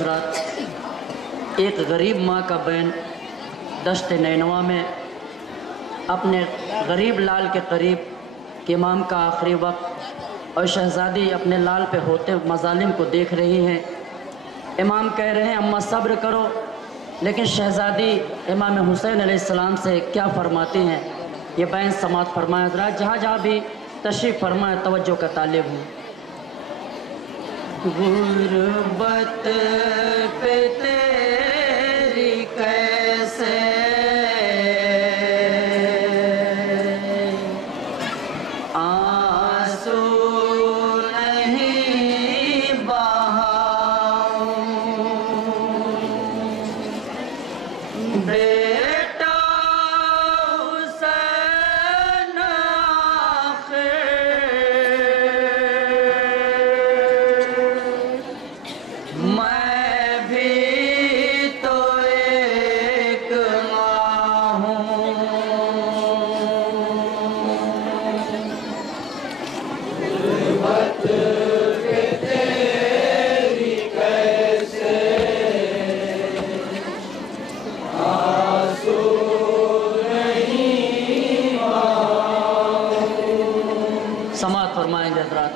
हज़रात, एक गरीब माँ का बैन दश्त नैनवा में अपने गरीब लाल के करीब कि इमाम का आखिरी वक्त और शहज़ादी अपने लाल पे होते मज़ालिम को देख रही हैं। इमाम कह रहे हैं अम्मा सब्र करो, लेकिन शहज़ादी इमाम हुसैन अलैहिस्सलाम से क्या फरमाती हैं, ये बैन समात फरमाए हज़रात। जहाँ जहाँ भी तशरीफ़ फरमाए तवज्जो का तालिब हूँ। गुर्बत पे तेरी कैसे आंसू नहीं बहाऊं, बेटा हुसैन मैं भी तो एक माँ हूँ। गुर्बत पे तेरी कैसे आंसू नहीं बहाऊं। समाअत फरमाएंगे हज़रात।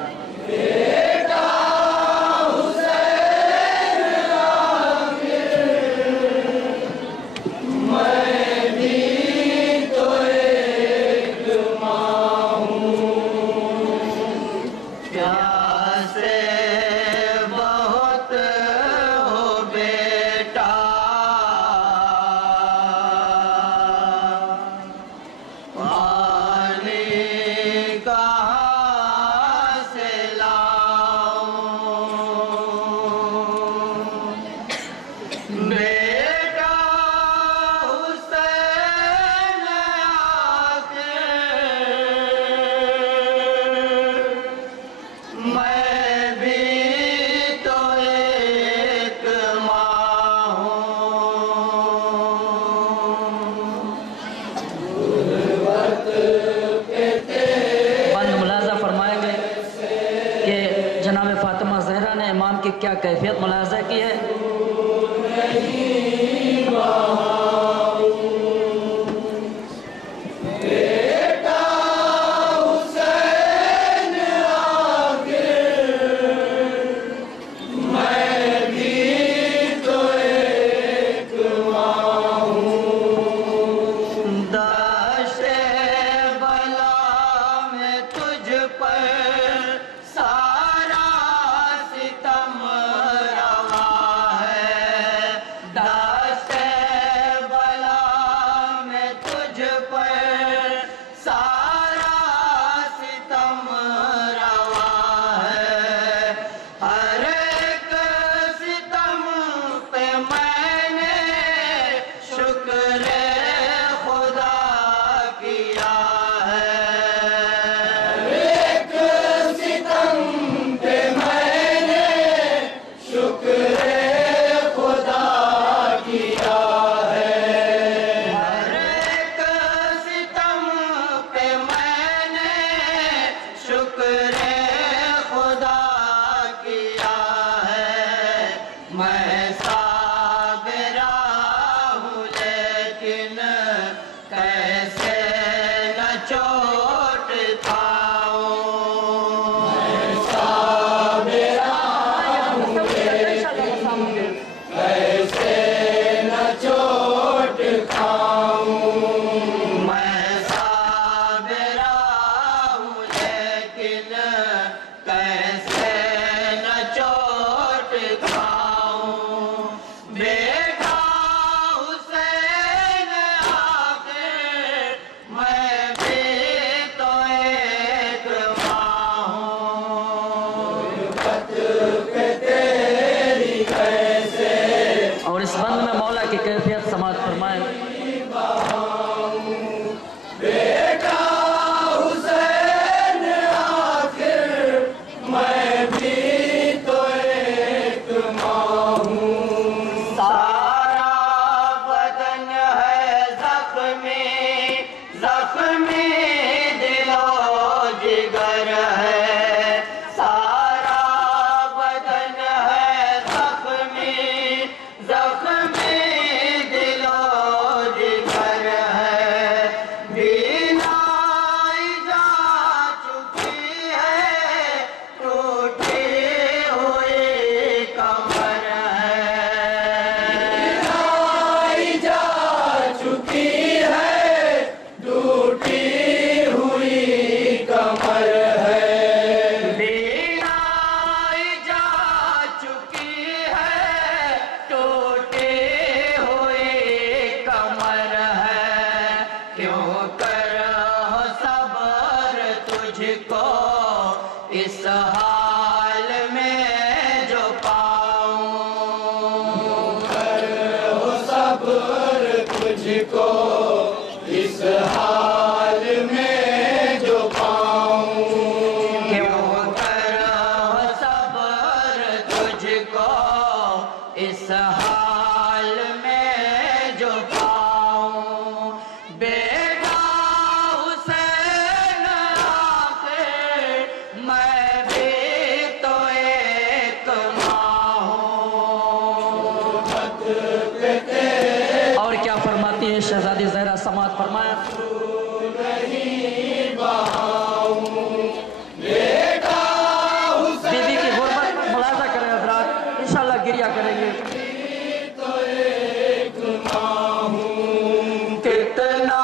जनाब फातिमा ज़हरा ने इमाम की क्या कैफियत मुलाहज़ा की है। इस हाल में जो पाऊं। कर हो सब्र तुझको इस हाल में जो पाऊं। क्यों कर हो सब्र तुझको इस हाल में जो पाऊं। बेटा हुसैन आखिर मैं भी तो एक माँ हूँ। और क्या फरमाती है शहजादी ज़हरा, समात फरमाया। बीवी की गुर्बत मुलाजा करें हजरात, इंशाल्लाह गिरिया करेंगे। कितना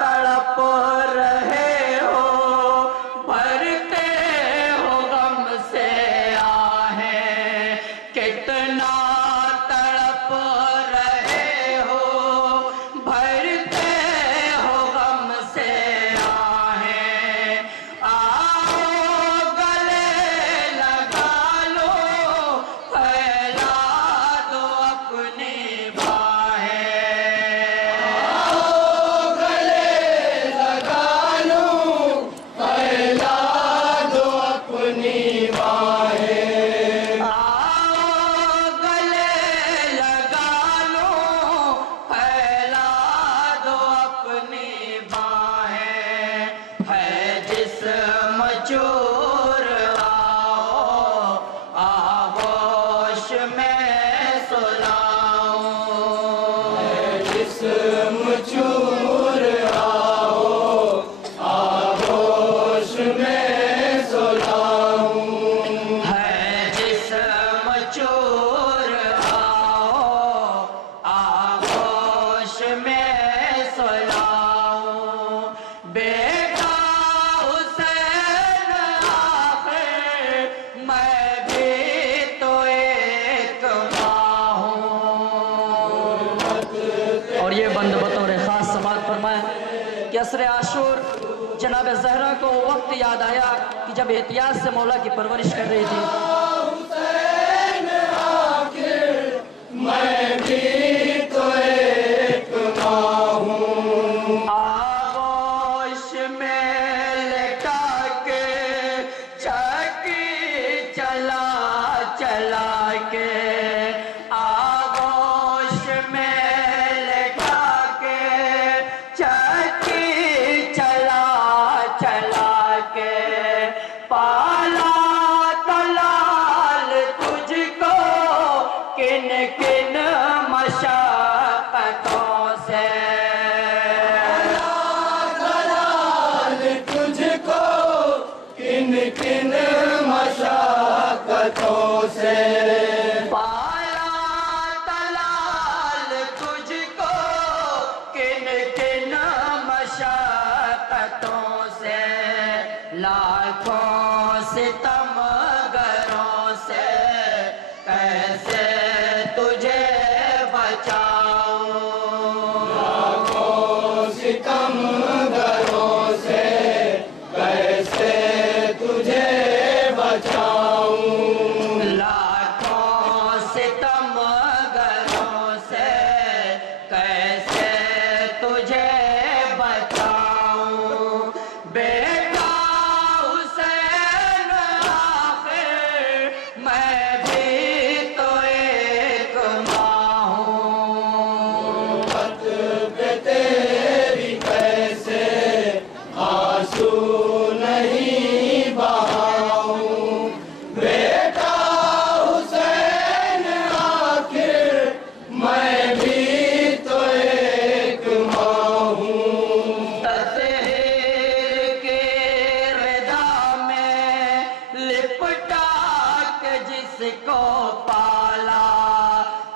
तड़प रहे हो, भरते हो गम से आहें। कितना तड़प रहे हो, भरते हो गम से आहें। आओ गले लगा लो, फैला दो अपनी बाहें। गले लगा लो, फैला दो अपनी बाहें। आओ गले लगा लो, फैला दो अपनी बाहें। है जिस्म चूर आओ, आगोश में सुलाऊं। जिस्म चूर आओ, आगोश में सुलाऊं। है जिस्म चूर आओ, आगोश में सुलाऊं। बेटा हुसैन आखिर मैं भी तो एक माँ हूँ। और ये बंद बतौर खास समात फरमाया कि असर आशूर जनाब ज़हरा को वक्त याद आया कि जब एहतियात से मौला की परवरिश कर रही थी। हुसैन आखिर मैं भी तो एक माँ हूँ। आगोश में लेटा के चक्की चला चला के, आगोश में लेटा के चक्की चला चला के, पाला तलाल तुझको किन किन मशक्क़तों से। दलाल तुझको किन किन मशक्क़तों से। पाला तलाल तुझको किन किन मशक्क़तों से। लाखों सितमगरों से कैसे तुझे बचाऊं। सितमगरों से कैसे तुझे बचाऊं। लाखों सितमगरों से कैसे तुझे बचाऊं। बेटा हुसैन आखिर मैं भी तो एक माँ हूँ। पे तेरी कैसे आंसू नहीं बहाऊं। बेटा हुसैन आखिर मैं भी तो एक माँ हूँ। तत्हीर की रिदा में लिपटा के जिसको पाला।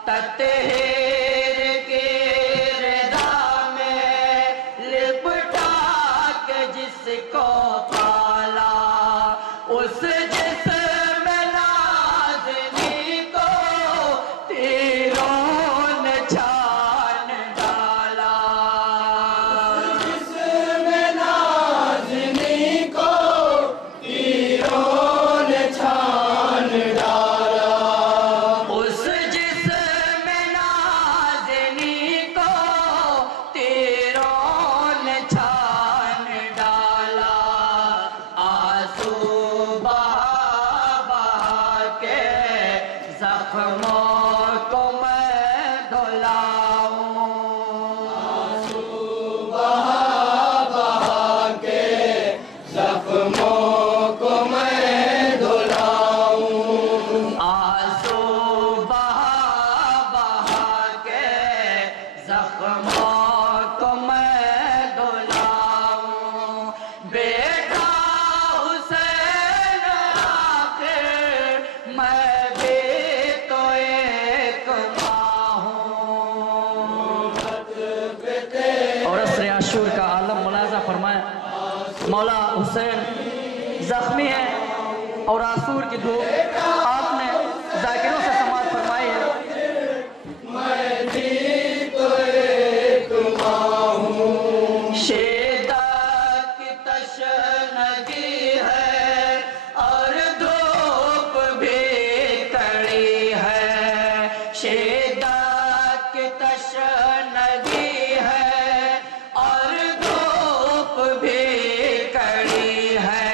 तत्हीर की रिदा में लिपटा के जिसको पाला। उस जिस्म नाज़नी को तीरों ने छान डाला। जिसमें नाज़नी को तीरों जख्मों को मैं धुलाऊं, आंसू बहा बहा के जख्मों को मैं धुलाऊं, आंसू बहा बहा के जख्मों को मैं धुलाऊं। बेटा हुसैन आखिर मैं भी तो एक माँ हूँ। और असर आशूर का आलम मुलाजा फरमाए, मौला हुसैन जख्मी है और आसूर की धूप आपने जाकिरों से समाप्त फरमाई है। मैं भी तो एक माँ हूँ, शिद्दत की तशनगी है और धूप भी कड़ी है, शिद्दत की तशनगी है और धूप भी कड़ी है,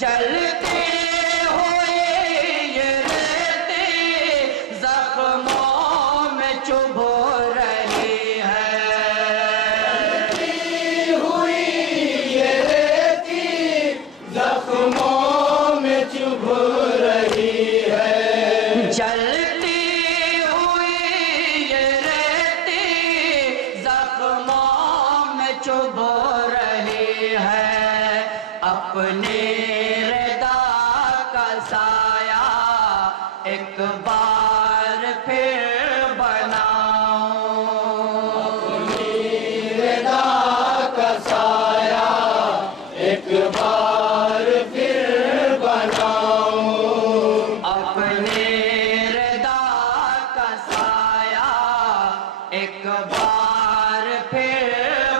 जलती हुई ये रेती जख्मों में चुभ रही है, हुई ये रेती जख्मों में चुभ रही है, जलती हुई ये रेती जख्मों में चुभ रही है, अपने रदा का साया एक बार फिर बनाऊं, रदा का साया एक बार फिर बनाऊं, अपने रदा का साया एक बार फिर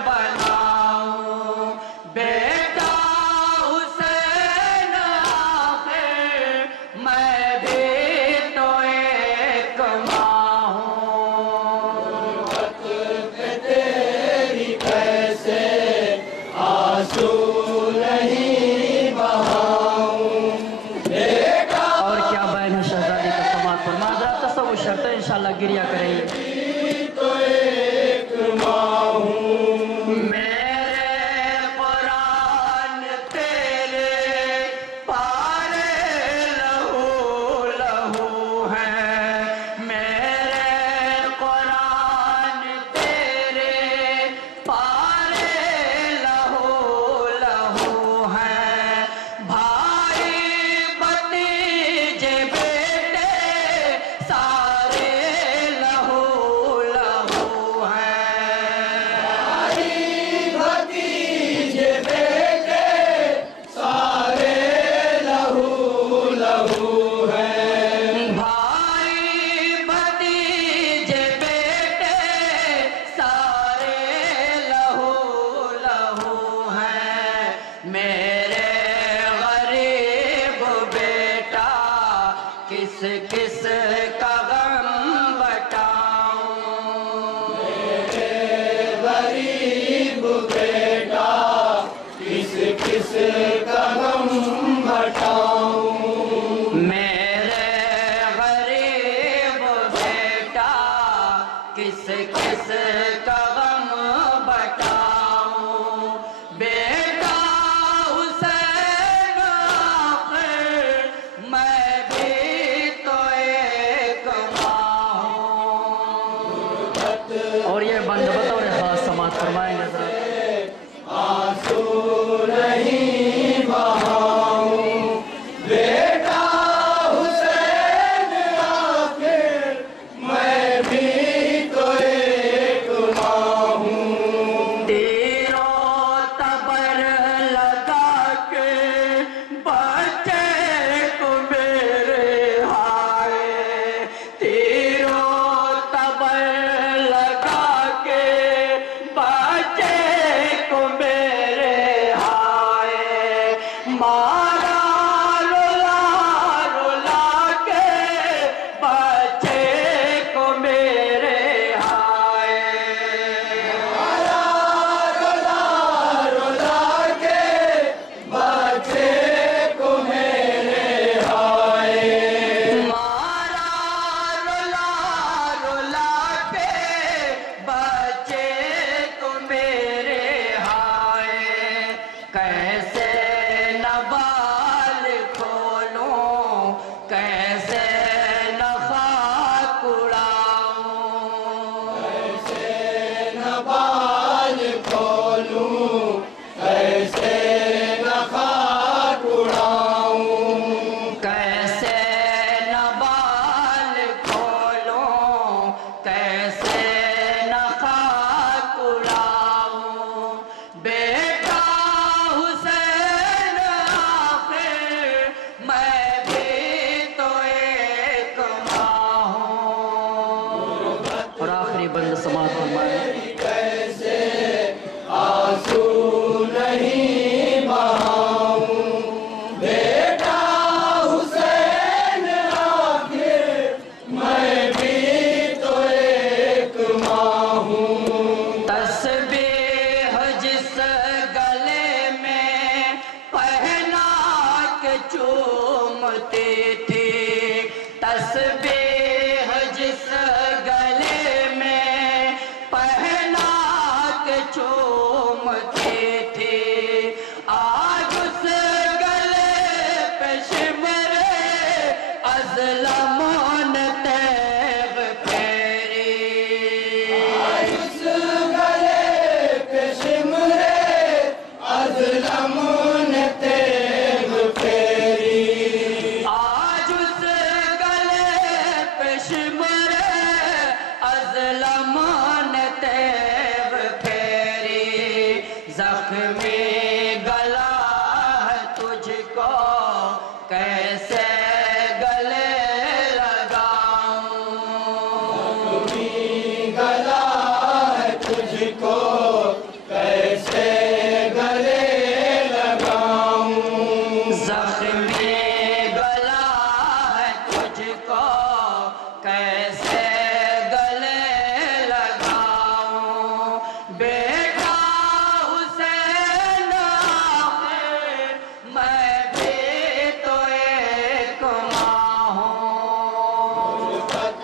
बनाऊं। बेटा हुसैन आखिर मैं भी तो एक माँ हूँ। तेरी कैसे आंसू नहीं बहाऊं, बेटा और क्या बैन है शहजादी का समात पर माजरा तसव्वुर शर्त है, इंशाल्लाह गिरिया करेंगे। तो एक माँ हूँ, मेरे कुरान तेरे पारे लहू लहू हैं, मेरे कुरान तेरे पारे लहू लहू हैं, भाई भतीजे बेटे सारे लहू लहू हैं, भतीजे बेटे सारे लहू लहू हैं, भाई भतीजे बेटे सारे लहू लहू हैं, मेरे गरीब बेटा किस किस का गम बताऊं, गरीब बेटा किस किस का गम घटाऊं, मेरे गरीब बेटा किस किस का गम बताऊं, बेटा हुसैन आखिर मैं भी तो एक समाअत फरमाए। कैसे आंसू नहीं बहाऊं, बेटा हुसैन आखिर मैं भी तो एक माँ हूँ। तस्बीह जिस गले में पहना के चूमते थे, तस्बीह जिस गले में पहना के चूमते थे, आज उस गले पे शिमरे अज़लमों ने तैब फेरी। उस गले पे शिमरे अज़लमों ने तेग फेरी। आज उस गले पे शिमरे अज़लमों ने तैब फेरी। ज़ख्मी गला है तुझको कैसे गले लगाऊं। गला है तुझको कैसे गले लगाऊं। ज़ख्मी गला है तुझको कैसे गले लगाऊं। बेटा हुसैन आखिर मैं भी तो एक माँ हूँ।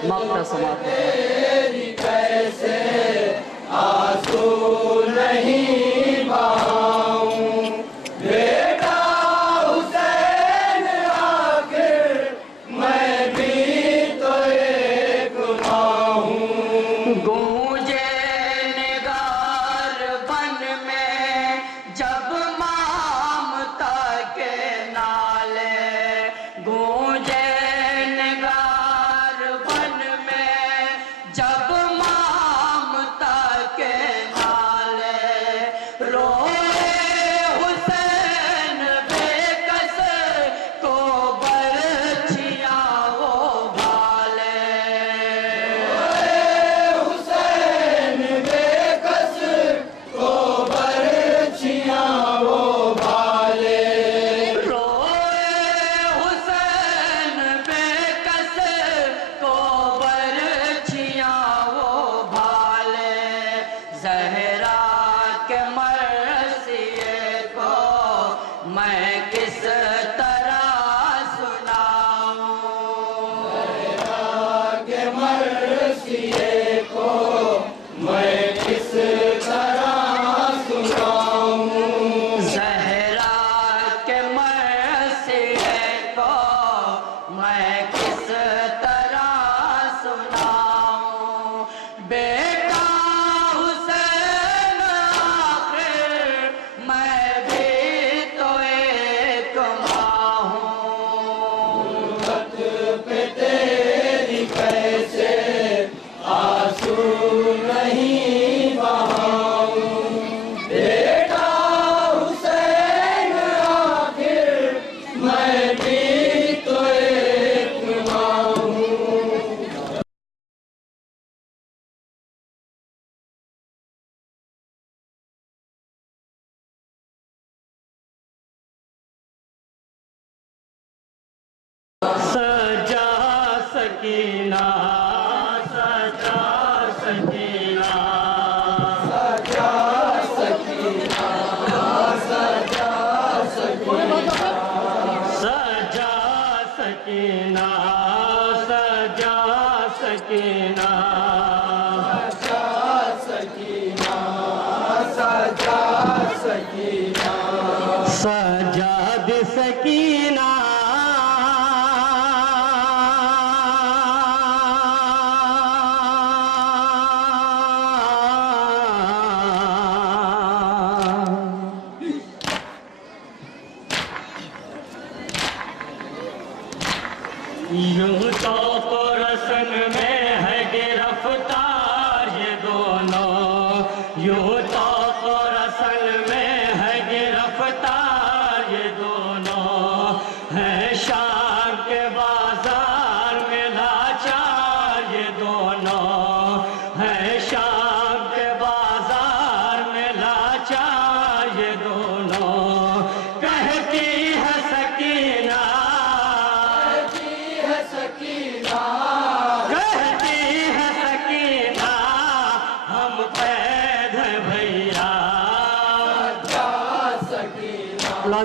मक्ता समाप्त। तेरी कैसे आंसू नहीं बहाऊं, बेटा हुसैन आखिर मैं भी तो एक माँ हूँ। गूंजे निगार बन में जब ममता के नाले, गूंजे निगार बन में जब ममता के नाले, रोए हुसैन बेकस को बरछियाँ वो भाले। हुसैन बेकस को बरछियाँ वो भाले। रोए हुसैन बेकस को बरछियाँ वो भाले। ज़हरा के मरसिए को मैं किस तरह सुनाऊं। के मरसिए को मैं किस तरह सुनाऊं। ज़हरा के मरसिए को मैं किस तरह सुनाऊं। बेटा हुसैन आखिर मैं भी तो एक माँ हूँ। पे तेरी कैसे आंसू नहीं बहाऊं, बेटा हुसैन आखिर मैं भी तो एक माँ हूँ। सजा सकीना, सजा सकीना, सजा सकीना, सजा सकीना, सजा सकीना, सजा सकीना, सजा सकीना, सजा सकीना, सजाद सकीना। यूं तो रसन में है गिरफ्तार ये दोनों, यूं तो रसन में है गिरफ्तार ये दोनों, है शाम के बाजार में लाचार ये दोनों, है शाम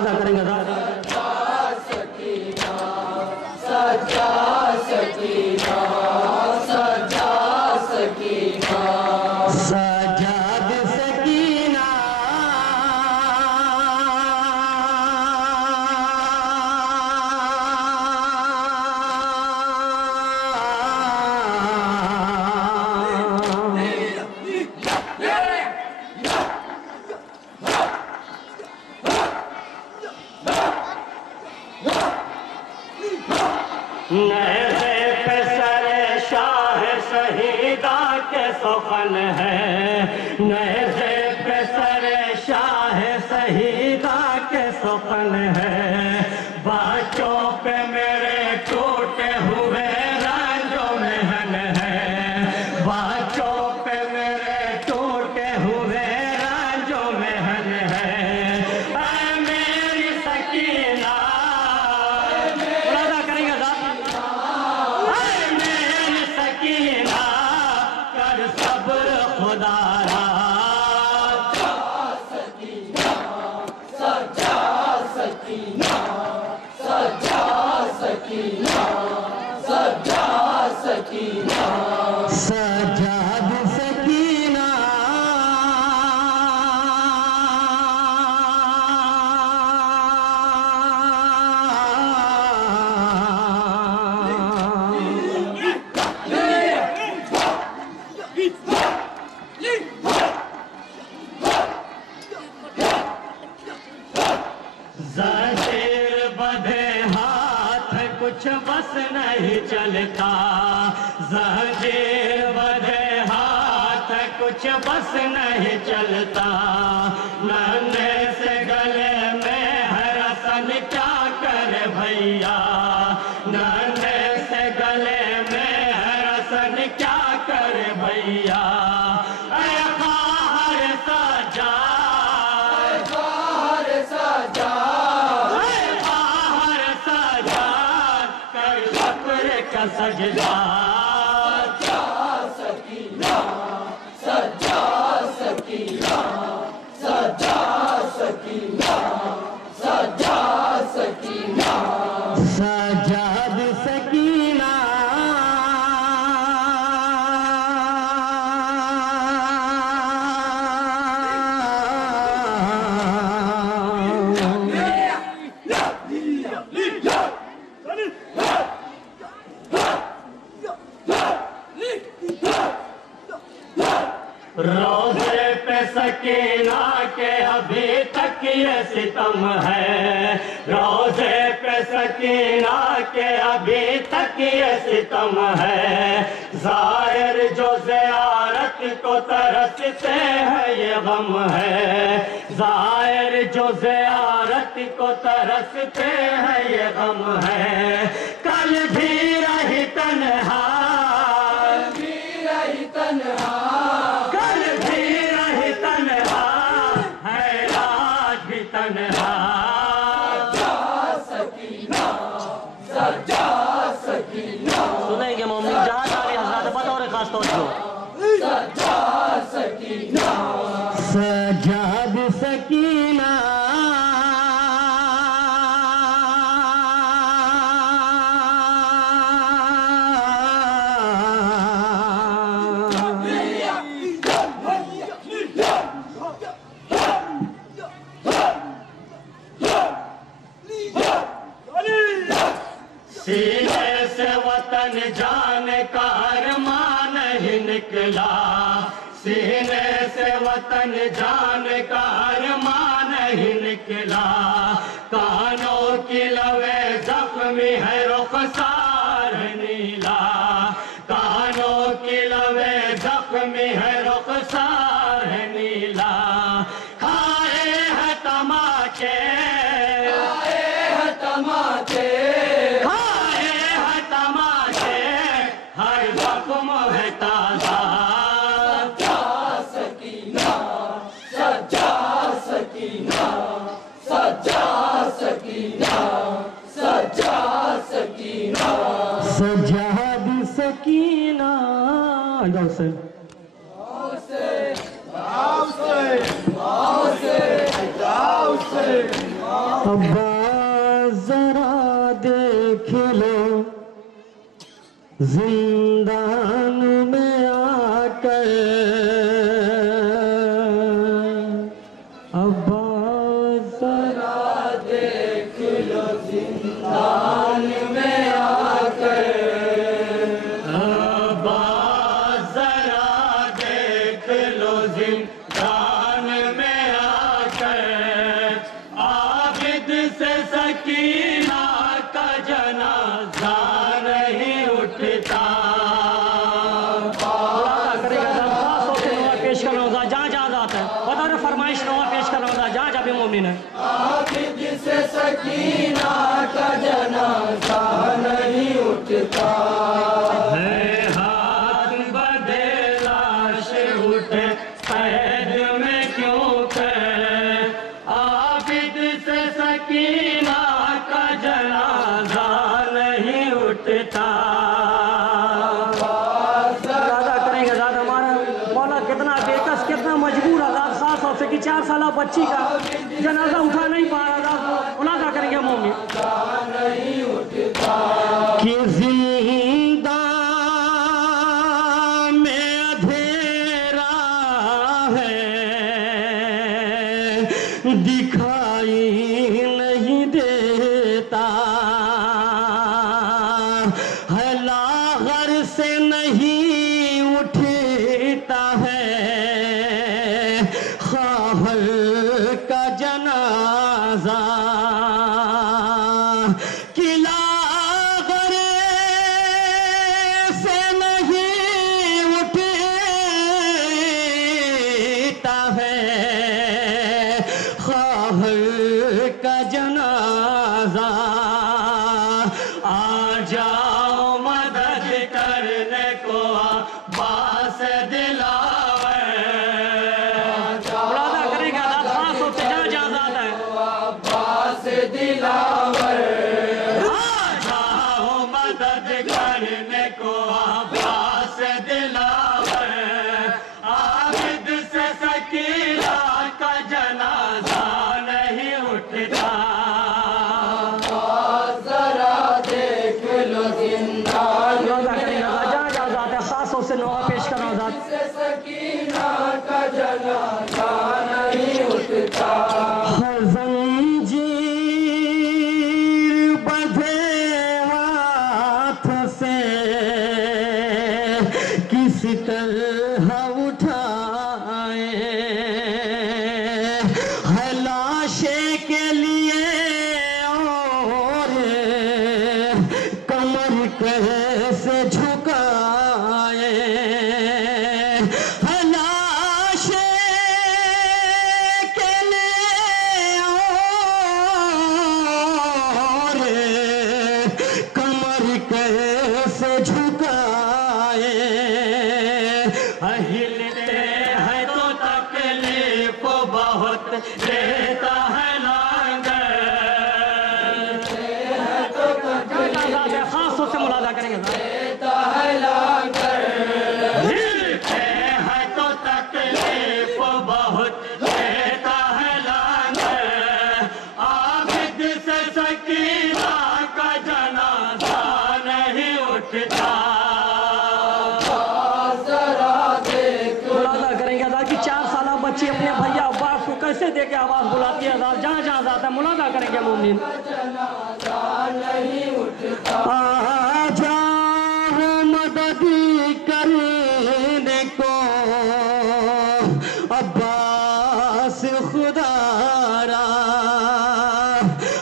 मुलाजा करेंगे सजा सकीना सजा सकीना सजाद सकीना नहरे पे सरे शाह शहीदा के सुखन है, नहरे पे सरे शाह शहीदा के सुखन है। बाचों पे मेरे टूटे हुए राजो महन है, बाचों पे मेरे टूटे हुए राजो महन है। ऐ मेरी सकीना मुलाजा करेंगे सकीना कर सब्र खुदारा सजा सकीना सजा सकीना सजा सकीना सजाद सकीना ज़ंजीर बंधे हाथ कुछ बस नहीं चलता, ज़ंजीर बंधे हाथ कुछ बस नहीं चलता। नन्हे से गले में है रसन क्या करे भैया, नन्हे से गले में है रसन क्या करे भैया। ऐ ख़ाहर सजा बाहर सजा बाहर सजा कर सब्र का सजदा सजा सकीना सजा सकीना सजा सकीना सजा सकीना सजाद सकीना रोज़े पे सकीना के अभी तक ये सितम है, रोज़े पे सकीना के अभी तक ये सितम है। ज़ाहिर जो ज़ियारत को तरसते हैं ये गम है, ज़ाहिर जो ज़ियारत को तरसते हैं ये गम है। कल भी रही तन्हा रही तन्हा कल भी रही तन्हा है आज भी तन्हा। सकीना सजा सकीना सुनेंगे मोमिन जहाज आ रही हजरत बतौर खास तौर पर सजा सकीना सजाद सकीना सीने से वतन जाने का अरमान नहीं निकला, सीने से वतन जाने का अरमान नहीं निकला। कानों की लवे जख्मी है रुखसार नीला, कानों की लवे जख्मी है रुखसार नीला। खाए हैं तमाचे तमाचे खाए हैं तमाचे हर जख्म है ताजा। सकीना सजा सकीना सजा सकीना सजा सकीना सजाद सकीना गाँव से गाँव से अब्बा जरा देख लो जिंदान में आकर, अब्बा जरा देख लो जिंदान में आकर, अब्बा जरा देख लो जिंदान में आकर, आबिद से सकीना का जनाजा नहीं उठता। पेश करना होगा जहाँ जहाँ जाता है, बता रहे फरमाइश नवा पेश करना होगा जहाँ जहाँ भी मोमिन है। आबिद से सकीना का जनाजा नहीं उठता, है हाथ बदे लाश उठे कैद में क्यों कर, आबिद से सकीना का जनाजा नहीं उठता। ज्यादा करेंगे ज्यादा हमारा मौला कितना बेकस कितना मजबूर आजाद 700 से कि 4 साल बच्ची का जनाजा उठा नहीं पा रहा, मुलाजा करेंगे मोमिन नहीं उठता, कि जिंदा में अंधेरा है, दिखाई नहीं देता है, लागर से नहीं उठता है ख्वाहर का जनाजा, कि लागर से नहीं उठता है ख्वाहर का जनाजा। आ जाओ मदद करने को अब्बास दिलावर, मुरादा करेगा खास होते जहाँ जहाँ जाता है। अब्बास दिलावर, आ जाओ मदद करने को अब्बास दिलावर, आबिद से सकीना का जनाजा नहीं उठता। जरा देख लो जिंदान मुरादा करेगा जहाँ जहाँ जाता है, खास से नवा पेश करना होगा। से सकीना का जनाजा नहीं उठता, जंजीर बंधे हाथ से किस तरह उठाए, है लाशे के लिए और कमर कैसे झुकाए, है लाशे के लिए और कमर कैसे झुकाए, हिलते हैं तो तकलीफ बहुत देता है लांगर, खास से मुलाजा करेंगे देता है लाकर, हिलते हैं तो तकलीफ बहुत देता है लांगर, आबिद से सकीना का जनाजा नहीं उठता। जरा देख मुलाजा करेंगे अदा कि 4 साल बच्ची अपने भैया अब्बास को कैसे दे के आवाज बुलाती है, अदा जहाँ जहाँ जाता है मुलाजा करेंगे मोमिन। जनाजा नहीं उठता, आ जाओ मदद करने को अब्बास खुदारा,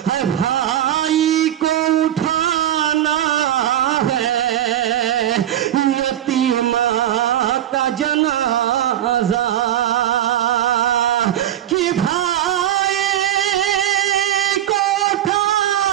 है भाई को उठाना है यतीमा का जनाजा, कि भाई को उठाना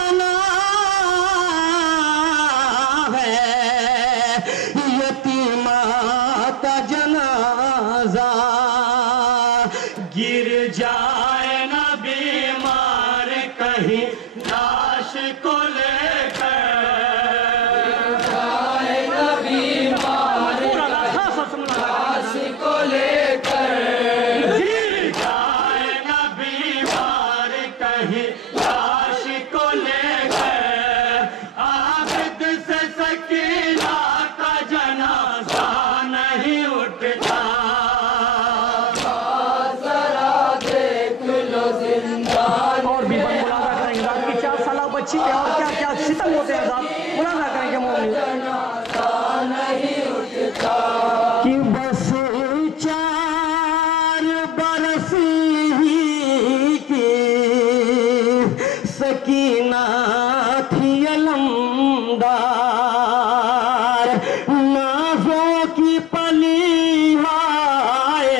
अलमदार, नाजों की पली आए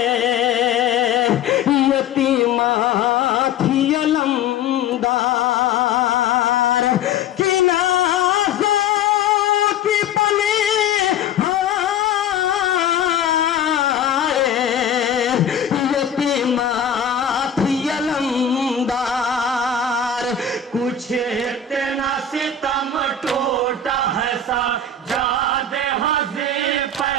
यतीमा थी अलमदार, कि नाजों की पली आए यतीमा थी अलमदार, कुछ इतना सितम टूटा है सा जादे हज़ी पे,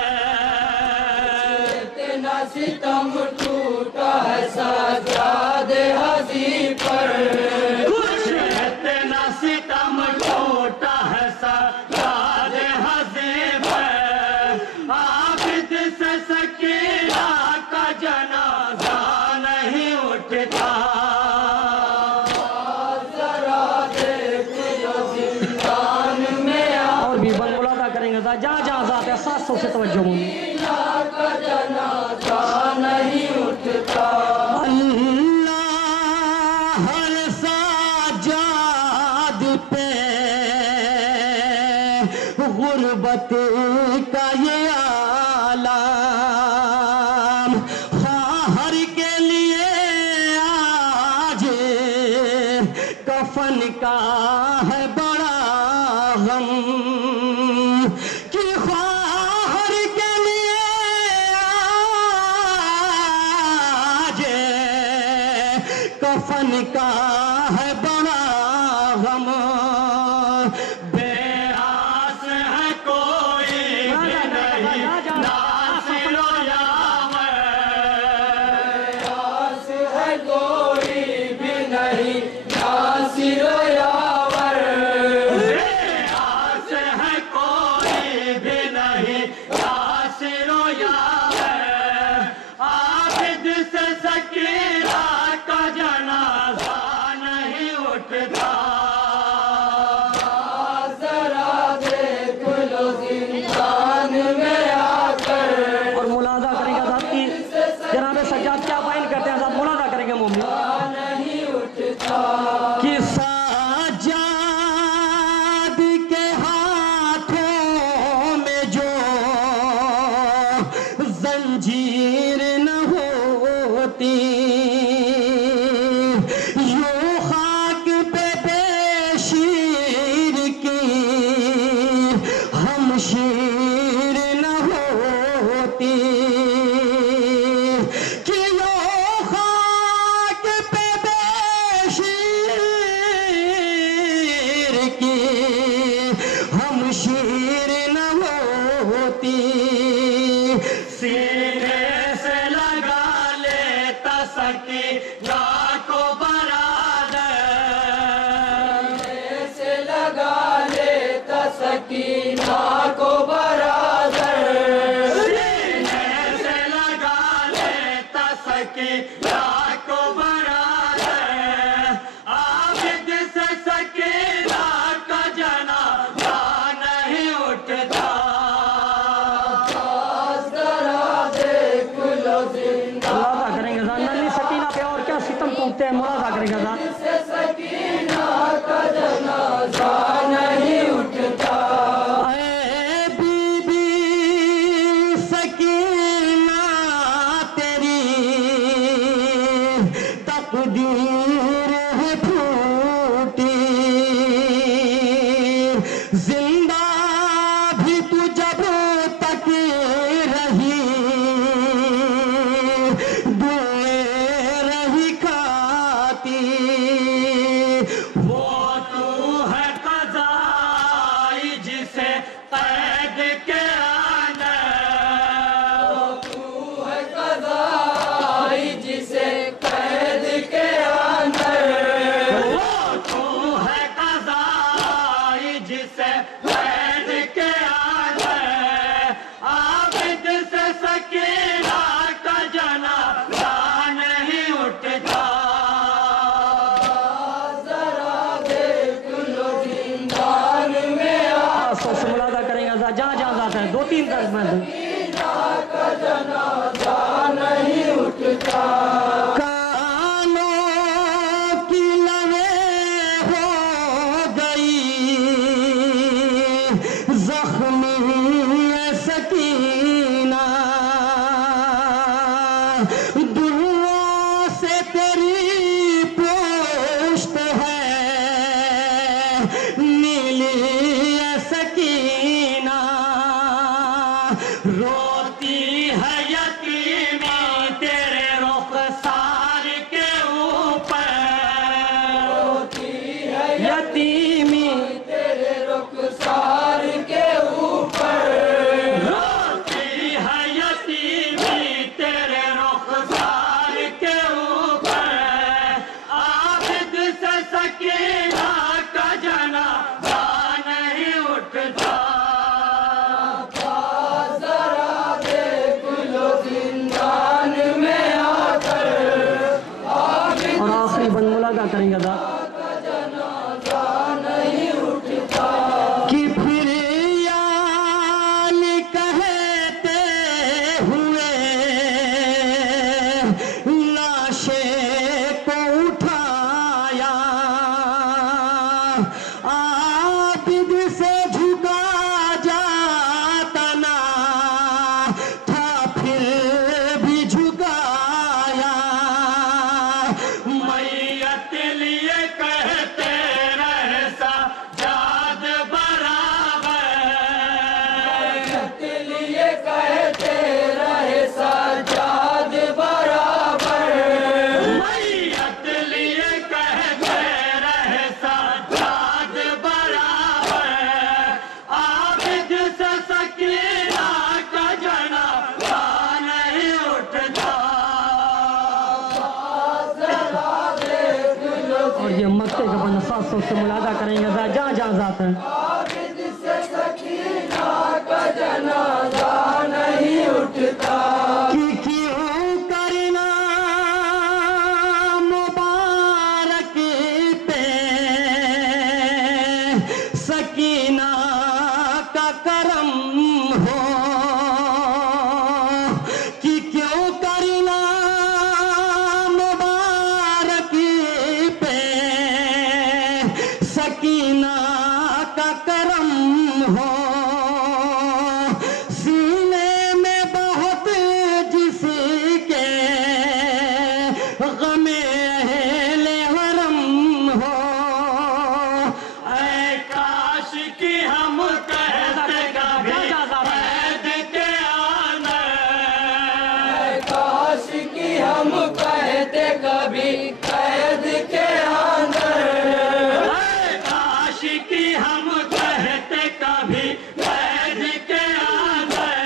इतना सितम टूटा है साजादे हज़ी पर, कुछ इतना सितम टूटा है सा जादे हज़ी पे, आबिद से सकीना का जनाजा नहीं उठता, जरा देख लो जिंदान में और भी बंगला अदा करेंगे जहाँ जहाँ जाते हैं 700 से तवज्जो होगी। आईना का जनाजा नहीं उठता। अल्लाह हर साजाद पे गुर्बत का ये आलम, हर के लिए आज कफन का है बड़ा गम, कि हर के लिए आज कफन का है बड़ा गम, बेआस है कोई भी नहीं नासिरो यावर, आस है कोई भी नहीं नासिरो यावर, बेआस है कोई भी नहीं नासिरो यावर, आबिद से सकीना का जनाजा नहीं उठता, जरा देख लो जिंदान में आकर, और मुलाजा करेंगे आजाद की जनाब सज्जाद क्या बयान करते हैं, आजाद मुलाजा करेंगे मोमिन नहीं उठता। कि साजाद के हाथों में जो जंजीर न होती, यूं खाक पे बेशीर की हमशीर न होती, कि यूं खाक पे बेशीर की हमशीर न होती, सीने से लगा लेता सकीना को बरादर, से लगा लेता सकीना को बराबर, सीने से लगा लेता सकीना को बरादर, आबिद से सकीना का जनाजा नहीं उठता, जरा देख लो जिंदान मुलाजा करेंगे जहाँ नन्ही सकीना पे और क्या सितम टूटते हैं, मुलाजा करेंगे जहाँ से सकीना का जनाजा नहीं उठता। ऐ बीबी सकीना तेरी तकदीर है फूटी, जिंदा भी तू जब तक रही दुए रही खाती, वो तू है कज़ाई जिसे कैद के अंदर, तू है कज़ाई जिसे कैद के अंदर, वो तू है कज़ाई जिसे कैद के अंदर, आबिद से सकीना का जनाजा नहीं उठता, जरा देख लो जिंदान में सौ से मुलाजा करेंगे जहाँ जहाँ जाते हैं 2-3 दर्ज में आईना का जनाजा नहीं उठता। कानों की लवे हो गई जख्मी सकीना, दुर्रों से तेरी पुष्ट है नीली सकीना, रोती है यतीमी तेरे रुखसार के ऊपर, यतीमी तेरे रुखसार के ऊपर, रोती है यतीमी तेरे रुखसार के ऊपर, आबिद से सकीना का जनाजा नहीं उठता। जरा देख लो जिंदान में आकर, और आखिरी बंद मुलाका करेंगे अदा। नहीं उठता। कि फिर याल कहते हुए लाशे को उठाया, आबिद से झुका जाता ना था फिर भी झुकाया, मैयत लिए कहते रहे साजाद बराबर, लिए कहते रहे सजाद बराबर, मैयत लिए कहते रहे साजाद बराबर, आबिद से सकीना का जनाजा नहीं उठता। और ये मक्के का बंद 700 से मुलाका करेंगे अदा, जहाँ जहाँ जाते हैं। आबिद से सकीना का जनाजा नहीं उठता। कि क्यों करना मुबारक पे सकीना का करम हो, कि क्यों करना मुबारक पे सकीना का करम हो, सीने में बहुत जिसके गमे अहले हरम हो, ऐ काश कि हम कहते कभी कैद के अंदर, काश कि हम कहते कभी कैद के अंदर, ऐ काश कि हम कहते कभी कैद के अंदर,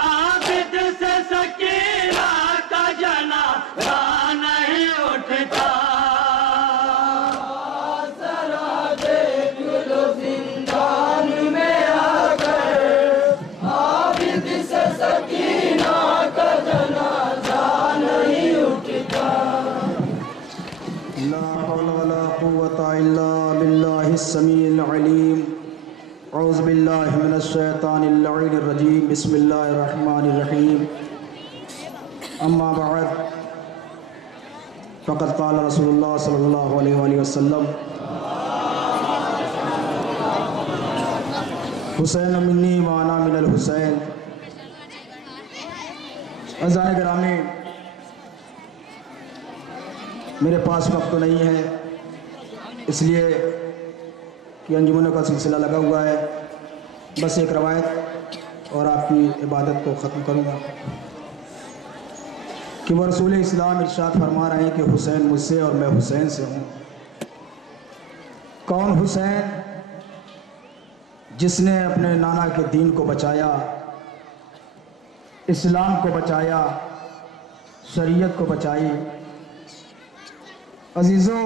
आबिद से सकीना का जनाजा नहीं उठता। जरा देख लो जिंदान में आकर, आबिद से सकीना का जनाजा नहीं उठता। ला हौला वला कुव्वता इल्ला बिल्लाहिस समीइल अलीम। औज़ु बिल्लाहि मिनश शैतानिर लईनिर रजीम। बिस्मिल्लाहिर रहमानिर रहीम। अम्मा बाद फ़क़द क़ाल रसूलुल्लाह सल्लल्लाहु अलैहि वसल्लम, हुसैन मिन्नी व अना मिनल हुसैन। अज़ान गिरामी, मेरे पास वक्त तो नहीं है, इसलिए कि अंजुमनों का सिलसिला लगा हुआ है, बस एक रवायत और आपकी इबादत को ख़त्म करूँगा कि वो रसूल इस्लाम इरशाद फरमा रहे हैं कि हुसैन मुझसे और मैं हुसैन से हूँ। कौन हुसैन? जिसने अपने नाना के दीन को बचाया, इस्लाम को बचाया, शरीयत को बचाई। अजीज़ों,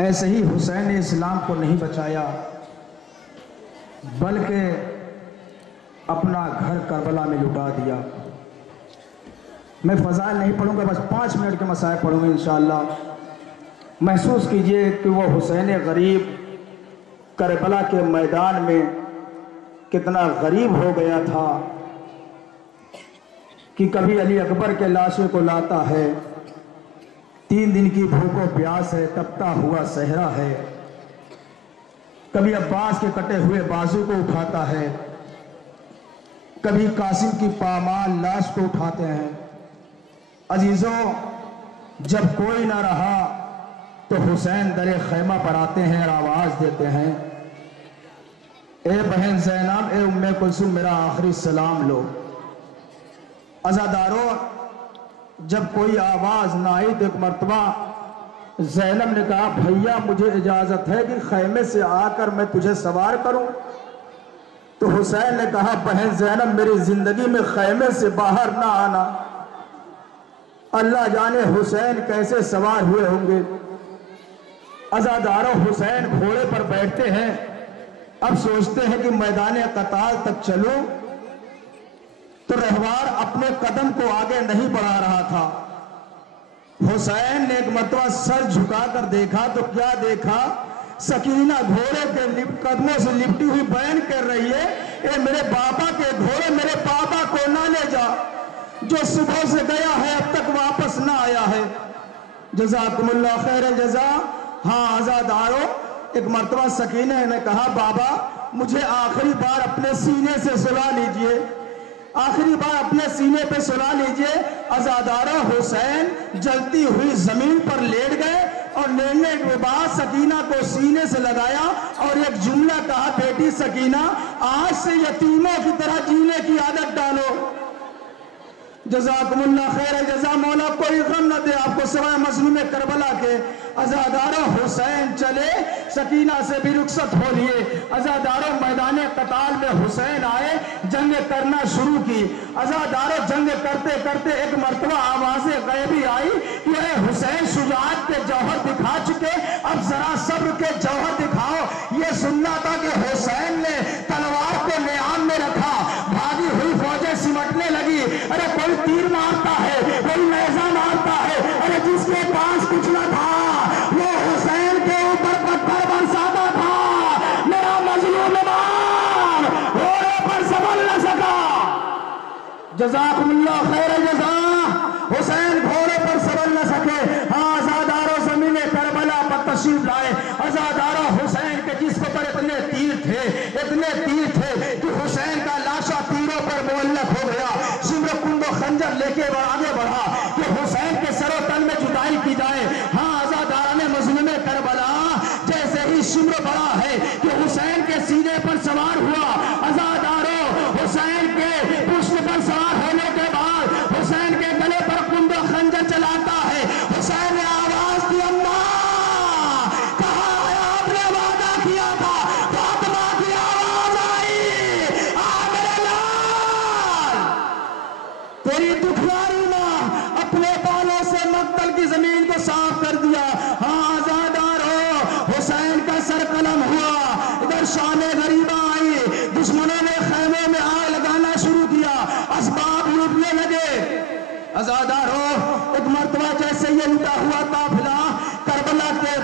ऐसे ही हुसैन ने इस्लाम को नहीं बचाया, बल्कि अपना घर करबला में लुटा दिया। मैं फ़ज़ाइल नहीं पढ़ूंगा, बस 5 मिनट के मसाइल पढ़ूंगा इंशाअल्लाह। महसूस कीजिए कि वो हुसैन गरीब करबला के मैदान में कितना गरीब हो गया था कि कभी अली अकबर के लाशे को लाता है, 3 दिन की भूखों प्यास है, तपता हुआ सहरा है, कभी अब्बास के कटे हुए बाजू को उठाता है, कभी कासिम की पामाल लाश को उठाते हैं। अजीजों, जब कोई ना रहा तो हुसैन दरे खैमा पर आते हैं और आवाज देते हैं, ए बहन ज़ैनब, ए उम्मे कुलसूम, मेरा आखिरी सलाम लो। अज़ादारों, जब कोई आवाज ना आई तो एक मर्तबा ज़ैनब ने कहा, भैया मुझे इजाजत है कि खैमे से आकर मैं तुझे सवार करूं। तो हुसैन ने कहा, बहन ज़ैनब, मेरी जिंदगी में खैमे से बाहर ना आना। अल्लाह जाने हुसैन कैसे सवार हुए होंगे। अज़ादारों, हुसैन घोड़े पर बैठते हैं, अब सोचते हैं कि मैदान कताल तक चलो, तो रहवार अपने कदम को आगे नहीं बढ़ा रहा था। हुसैन ने एक मरतबा सर झुकाकर देखा तो क्या देखा, सकीना घोड़े के कदमों से लिपटी हुई बयान कर रही है, ए मेरे बाबा के घोड़े मेरे बाबा को ना ले जा, जो सुबह से गया है अब तक वापस ना आया है। जज़ाकुमुल्लाह खैर जज़ा। हाँ आज़ादारों, एक मरतबा सकीना ने कहा, बाबा मुझे आखिरी बार अपने सीने से सुला लीजिए, आखिरी बार अपने सीने पे सुला लीजिए। अज़ादारों, हुसैन जलती हुई जमीन पर लेट गए और लेटने के बाद सकीना को सीने से लगाया और एक जुमला कहा, बेटी सकीना, आज से यतीमों की तरह जीने की आदत डालो। जज़ाकुमुल्लाह खैर जज़ा। मौला कोई गम न दे आपको सिवाय मज़लूम करबला के। अज़ादारों, हुसैन चले, सकीना से भी रुखसत हो लिए। अज़ादारों, मैदान कताल में हुसैन आए, जंग करना शुरू की। अज़ादारों, जंग करते करते एक मरतबा आवाज़ें गैबी आई कि अरे हुसैन शुजाअत के जौहर दिखा चुके, अब जरा सब्र के जौहर दिखाओ। ये सुनना था कि हुसैन ने तलवार को नियाम में रखा, भागी हुई फौजें सिमटने लगी। अरे कोई तीर मारता है, कोई नेज़ा मारता है, अरे जिसके पास कुछ न था वो हुसैन के ऊपर पत्थर बरसाता था। मेरा मजलूम ईमान घोड़े पर संभल न सका। जज़ाकुमुल्लाह खैर जज़ा। हुसैन घोड़े पर संभल न सके। हाँ आज़ादारों, ज़मीने करबला पर तशरीफ लाए। अज़ादारों, हुसैन के जिस्म पर इतने तीर थे, इतने तीर थे कि हुसैन का लाशा तीरों पर मुअल्लक हो गया। शिम्र कुंडो खंजर लेके आगे बढ़ा कि हुसैन के सरो तन में जुदाई की जाए। हाँ आज़ादारों ने मज़लूमे करबला जैसे ही शिम्र बढ़ा है कि हुसैन के सीने पर सवार हुआ। अज़ादारों, हुसैन के पुष्प पर सवार होने के बाद हुसैन के गले पर कुंडो खंजर चलाता है। हुसैन ने आवाज दी, अम्मा, कहा आपने वादा किया था। फातिमा की आवाज आई, आ मेरे लाल, तेरी दुखियारी मां अपने बालों से मक्तल की जमीन को साफ कर दिया। हाँ आज़ादारों, हुसैन का सर कलम हुआ। इधर शान गरीबा आई, दुश्मनों ने खैमे में आग लगाना शुरू किया, असबाब लूटने लगे। अज़ादारों, एक मर्तबा जैसे ये लुटा हुआ काफिला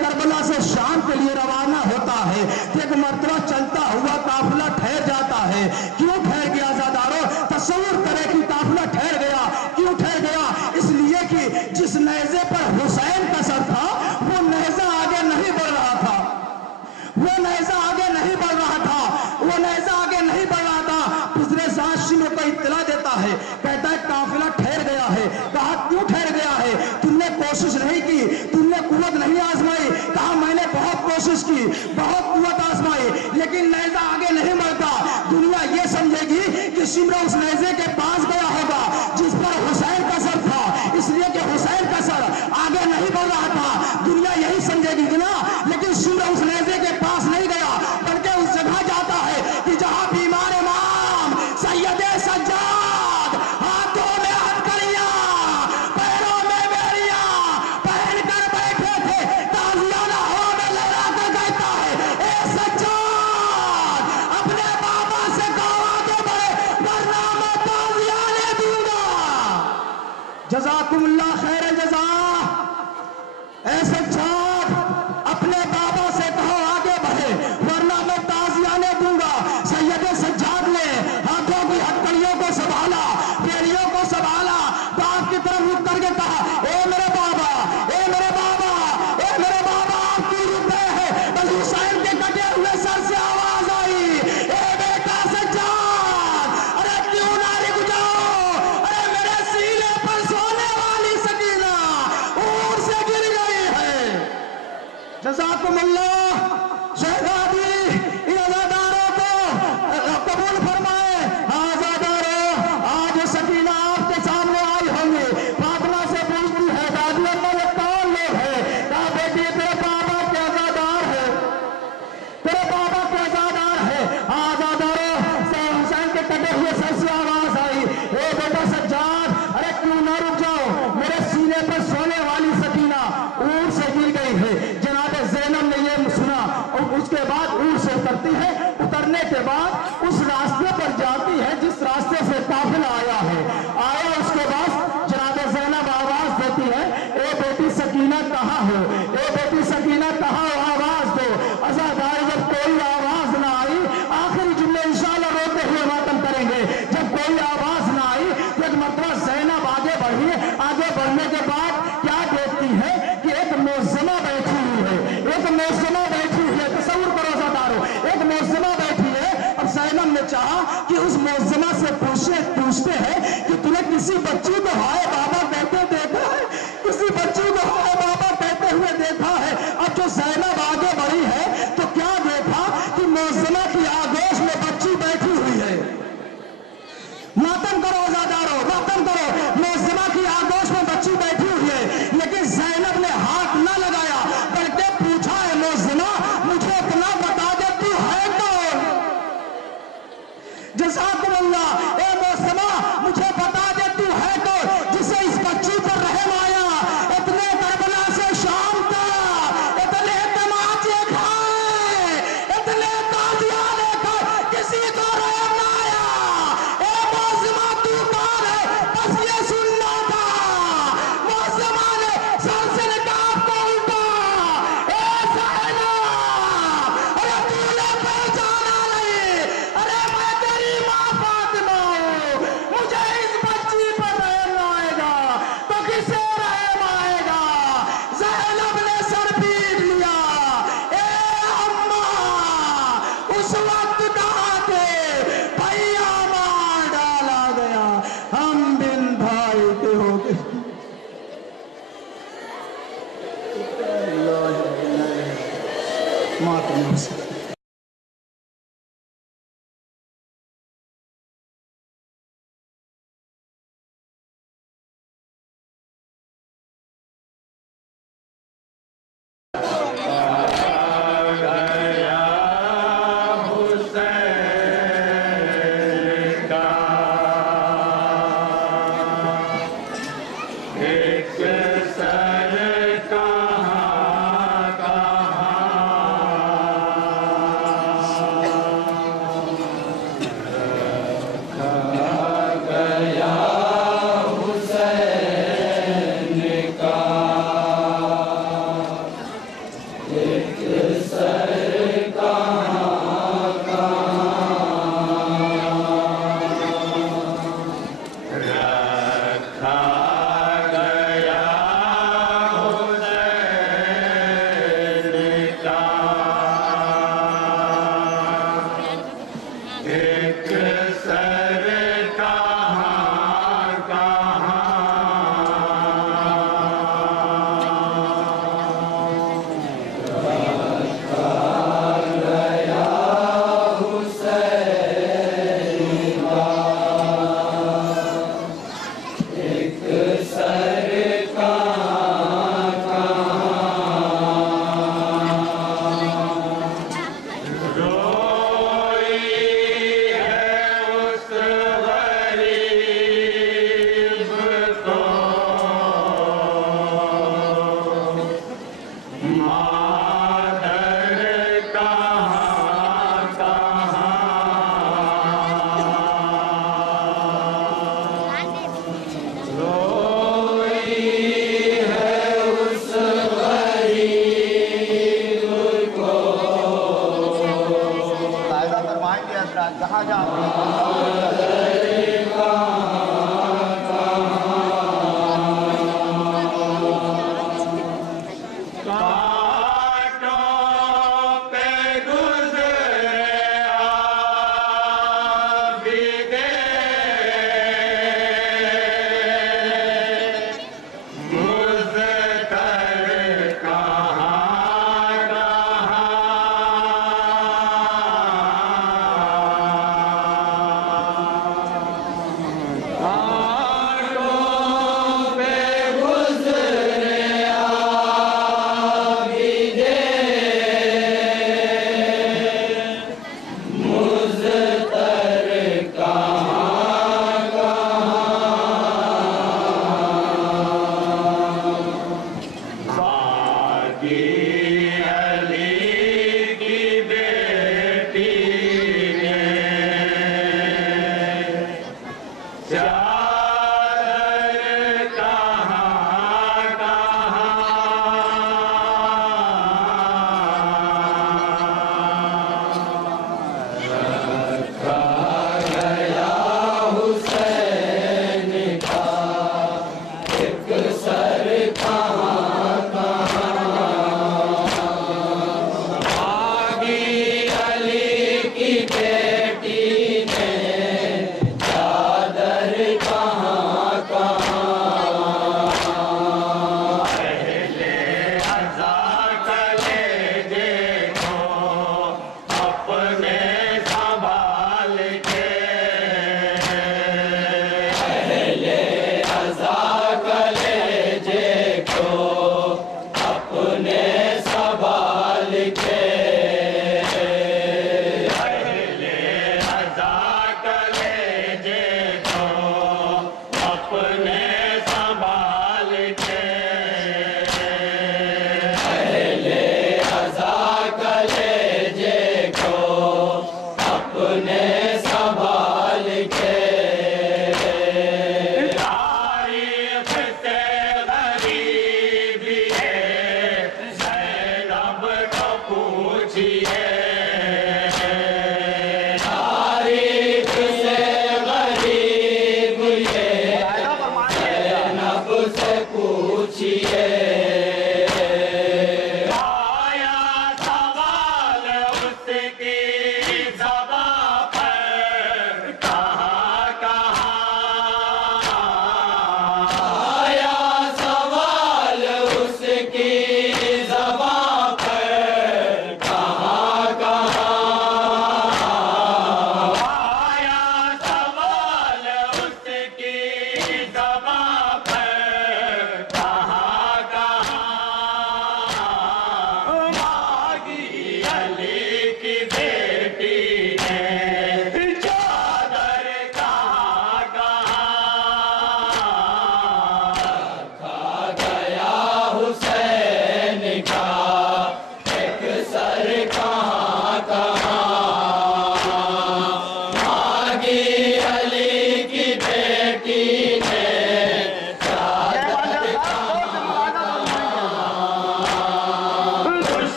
करबला से शाम के लिए रवाना होता है, एक मर्तबा चलता हुआ काफिला ठहर जाता है। क्यों ठहर गया अज़ादारों? तस्वीर करें कि काफिला ठहर गया। क्यों ठहर गया? इसलिए कि जिस नेज़े पर हुसैन का सर था वो नेज़ा आगे नहीं बढ़ रहा था, वो नेज़ा आगे नहीं बढ़ रहा था, वो नेज़ा आगे नहीं बढ़ रहा था। पिछले साथ शिम्र को इत्तला देता है, कहता है काफिला ठहर गया है। कहा क्यों ठहर गया है? तुमने कोशिश नहीं की, तुमने कुव्वत नहीं आजमाई। कहा मैंने बहुत कोशिश की, बहुत कुव्वत आजमाई, लेकिन नेज़ा आगे नहीं बढ़ता। दुनिया ये समझेगी कि शिम्र उस नेज़े के पास गया होगा जिस पर हुसैन का सर था, इसलिए कि हुसैन का सर आगे नहीं बढ़ रहा था। दुनिया यही समझेगी कि ना, लेकिन शिम्र उस नेज़े के पास नहीं गया, बल्कि उस जगह जाता है कि जहां बीमार इमाम सैयदे सज्जाद हाथों में हथकड़ियां, पैरों में बेड़ियां पहन कर बैठे थे। ताज़ियाना हवा में लहरा कर कहता है, ए सज्जाद, अपने बाबा से कहो आगे बढ़े, वरना मैं उतरती है। उतरने के बाद उस रास्ते पर जाती है जिस रास्ते से काफिला आया है। आया उसके बाद जनाब ज़ैनब आवाज देती है, ए बेटी सकीना कहाँ हो, ए बेटी सकीना कहाँ हो, आवाज दो। अज़ादार जब कोई आवाज ना आई, आखिरी जुमले इंशाअल्लाह रोते हुए मातम करेंगे। जब कोई आवाज ना आई तो एक मरतबा ज़ैनब आगे बढ़ी। आगे बढ़ने के बाद क्या देखती है कि एक मौज़मा बैठी हुई है, एक मौज़मा बैठी हुई है। तसव्वुर करो ज़ादारो, एक मौज़मा बैठी है। अब ज़ैनब ने चाहा कि उस मौज़मा से पूछते हैं कि तूने किसी बच्ची को हाय बाबा कहते देखा है, किसी बच्ची को हाय बाबा कहते हुए देखा है। अब जो ज़ैनब आगे बढ़ी है तो क्या देखा कि मौज़मा की आगोश में बच्ची बैठी हुई है। मातम करो ज़ादारो, मातम करो। मौज़मा की आगोश में बच्ची बैठी हुई है, लेकिन ज़ैनब ने हाथ न लगाया बल्कि पूछा है, मौज़मा मुझे इतना बता दे तू है कौन। जज़ाकुमुल्लाह। ए मौज़मा मुझे बता दे तू है कौन जिसे इस बच्ची पर रहम आया। इतने करबला से शाम तक इतने तमाचे खाए, इतने ताजियाने खाए, किसी को रहम ना आया। ए मौज़मा तू कौन है, बस ये सुनना था। मौज़मा ने सर से निकाब को उठा, ए ज़ैनब अरे तूने पहचाना नहीं, अरे मैं तेरी माँ फातिमा हूँ। मुझे इस बच्ची पर रहम आएगा तो किसे रहम आएगा। ज़ैनब ने सर पीट लिया। ए अम्मा उस वक्त कहाँ थे, भैया मार डाला गया, हम बिन भाई के हो गए। मातम से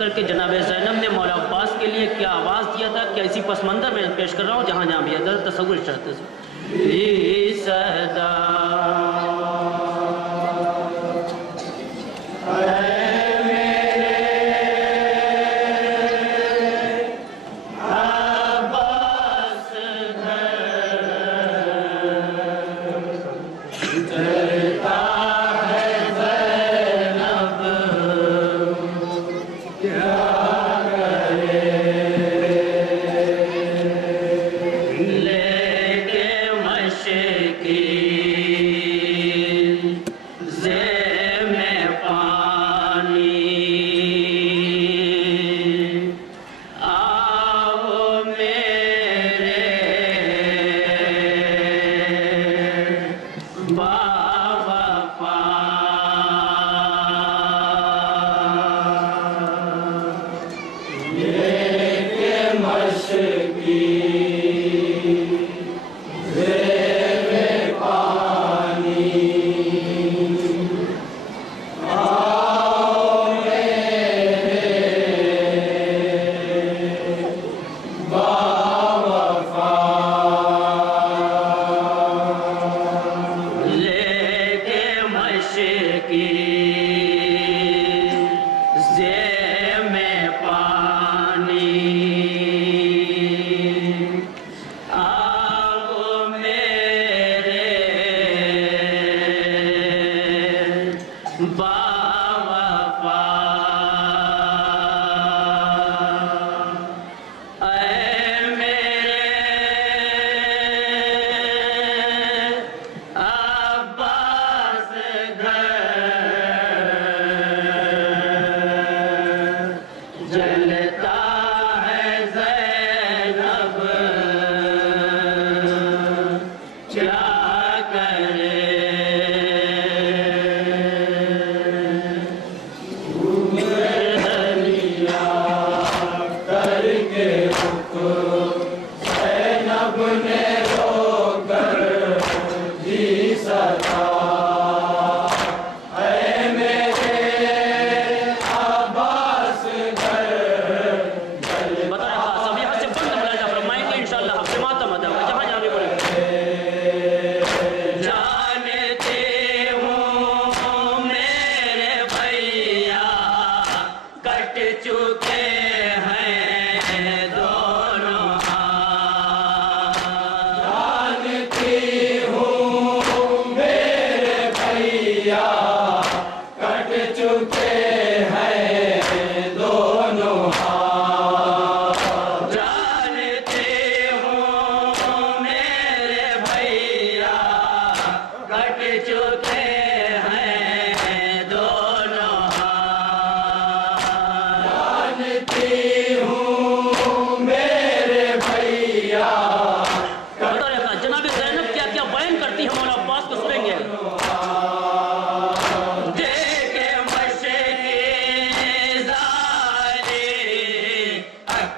करके जनाब ज़ैनब ने मौला अब्बास के लिए क्या आवाज़ दिया था, कैसी पस मंज़र में पेश कर रहा हूँ जहाँ जहाँ भी है तसव्वुर चाहते सदा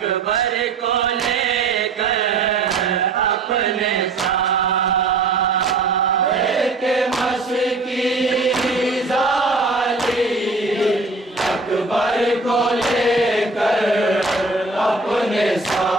अकबर को लेकर अपने साथ के मशकी जाली अकबर को लेकर अपने साथ